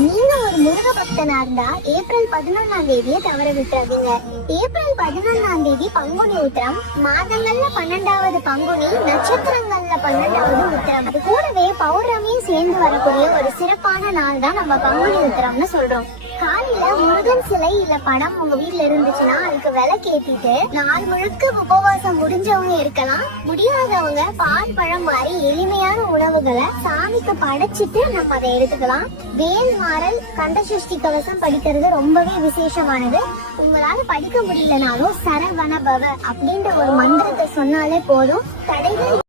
நீங்க ஒரு முருக பக்தனா இருந்தா ஏப்ரல் 11ஆம் தேதியை தவற விட்டுறாதீங்க. ஏப்ரல் 11ஆம் தேதி பங்குனி உத்திரம், மாதங்கள்ல 12வது பங்குனி, நட்சத்திரங்கள்ல 12வது உத்திரம். அது கூடவே பௌர்ணமியும் சேர்ந்து வரக்கூடிய ஒரு சிறப்பான நாள் தான் நம்ம பங்குனி உத்திரம்னு சொல்றோம். காலையில முருகன் சிலை இல்ல படம் உங்க வீட்டுல இருந்துச்சுன்னா அதுக்கு விளக்கேத்திட்டு நாள் முழுக்க உபவாசம் முடிஞ்சவங்க இருக்கலாம். முடியாதவங்க பால் பழம் மாதிரி எளிமையான உணவுகளை சாமிக்கு படைச்சிட்டு நம்ம அதை எடுத்துக்கலாம். வேல் மாறல் கந்தசஷ்டி கவசம் படிக்கிறது ரொம்பவே விசேஷமானது. உங்களால படிக்க முடியலனாலும் சரவண பவ அப்படின்ற ஒரு மந்திரத்தை சொன்னாலே போதும், தடைகள்